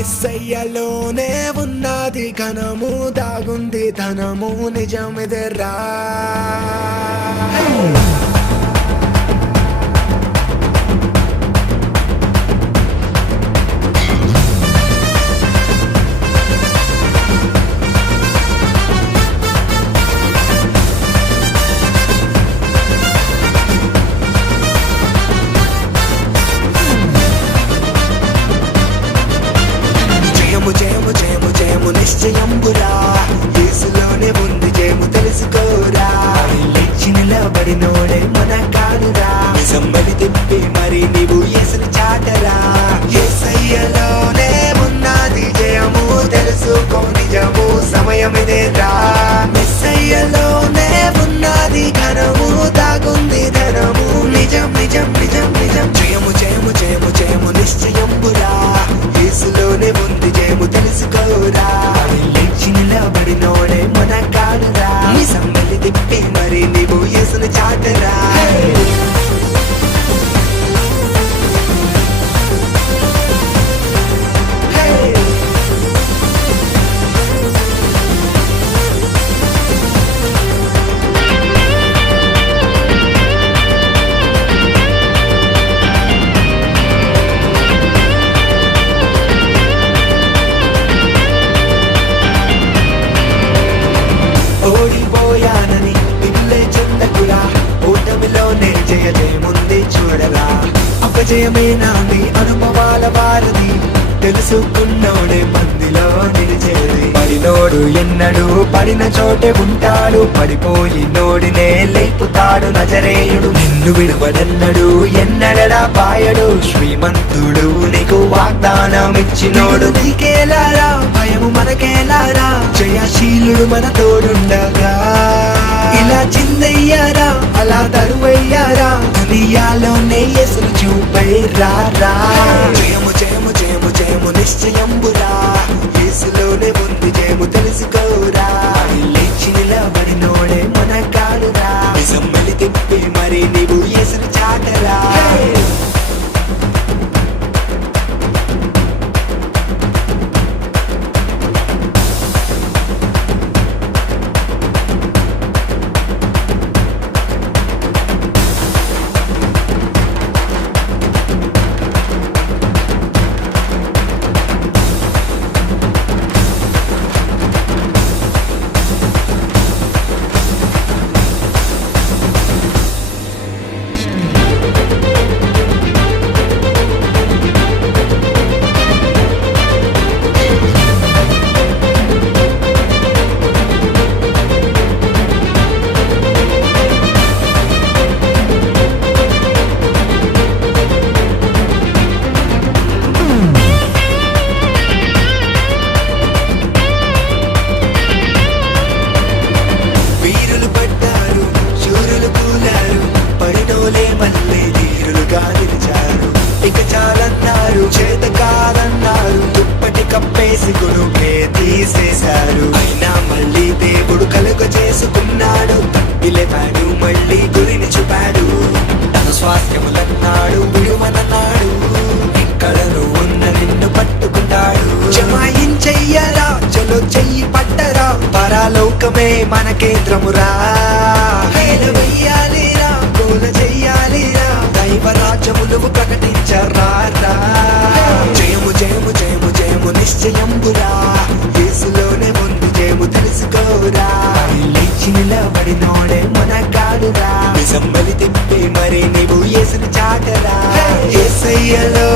మెస్సయ్యలోనే ఉన్నది ఘనము, దాగుంది ధనము, నిజమిదెరా. జయము జయము జయము నిశ్చయంబురా, యేసులోనే ఉంది జయము తెలుసుకోరా. లేచి నిలబడినోడే మన కానురా, నిజంబలి తిప్పి మరి నీవు యేసుని చాటరా. యేసయ్యలోనే ఉన్నది జయము, తెలుసుకో నిజము, సమయమిదేరా. మెస్సయ్యలోనే ఉన్నది ఘనము, దాగుంది ధనము, నిజం నిజం నిజం నిజం. జయము జయము జయము జయము నిశ్చయంబురా, యేసులోనే ఉంది జయము తెలుసుకోరా. లేచి నిలబడినోడే మన కానురా, నిజంబలి తిప్పి మరి నీవు యేసుని చాటరా. ఓడిపోయానని దిగులే చెందకురా, ఓటమిలోనే జయ జయముంది చూడరా. అపజయమే నాది అనుభవాల వారది, తెలుసుకున్నోడే పందిలో నిలిచేది. పడినోడు ఎన్నడు పడిన చోటే ఉంటాడు, పడిపోయి నోడినే లేపుతాడు నజరేయుడు. నిన్ను విడువడన్నడు ఎన్నడడా పాయడు, శ్రీమంతుడు నీకు వాగ్దానం ఇచ్చినోడు. నీకేలారా భయము మనకేలారా, జయశీలుడు మన తోడుండగా. ఇలా చిందయ్యారా అలా తరువయ్యారా, దునియాలోనే యేసును చూపైరా. జయము జయము జయము జయము నిశ్చయంబురా, యేసులోనే ఉంది జయము తెలుసుకోరా. లేచి నిలబడినోడే మన కానురా, నిజంబలి తిప్పి మరి నీవు యేసుని చాటరా. ఇక చాలన్నారు చేత కాదన్నారు, దుప్పటి కప్పేసి కొడుకే తీసేశారు. అయినా మళ్ళీ దేవుడు కలుగ చేసుకున్నాడు, తప్పిలేపాడు మళ్ళీ గురిని చూపాడు. తన స్వాస్థ్యములన్నాడు విడువనన్నాడు, ఎక్కడను ఉన్న నిన్ను పట్టుకుంటాడు. జమాయించెయ్యరా చలో చెయ్యి పట్టరా, పరాలోకమే మన కేంద్రమురా. వెయ్యాలిరా గోల చెయ్యాలిరా, దైవరాజ్యములు ప్రకటించరా. జయము జయము జయము జయము నిశ్చయంబురా, యేసులోనే ఉంది జయము తెలుసుకోరా. లేచి నిలబడినోడే మన కానురా, నిజంబలి తిప్పి మరి నీవు యేసుని చాటరా. యేసయ్యలో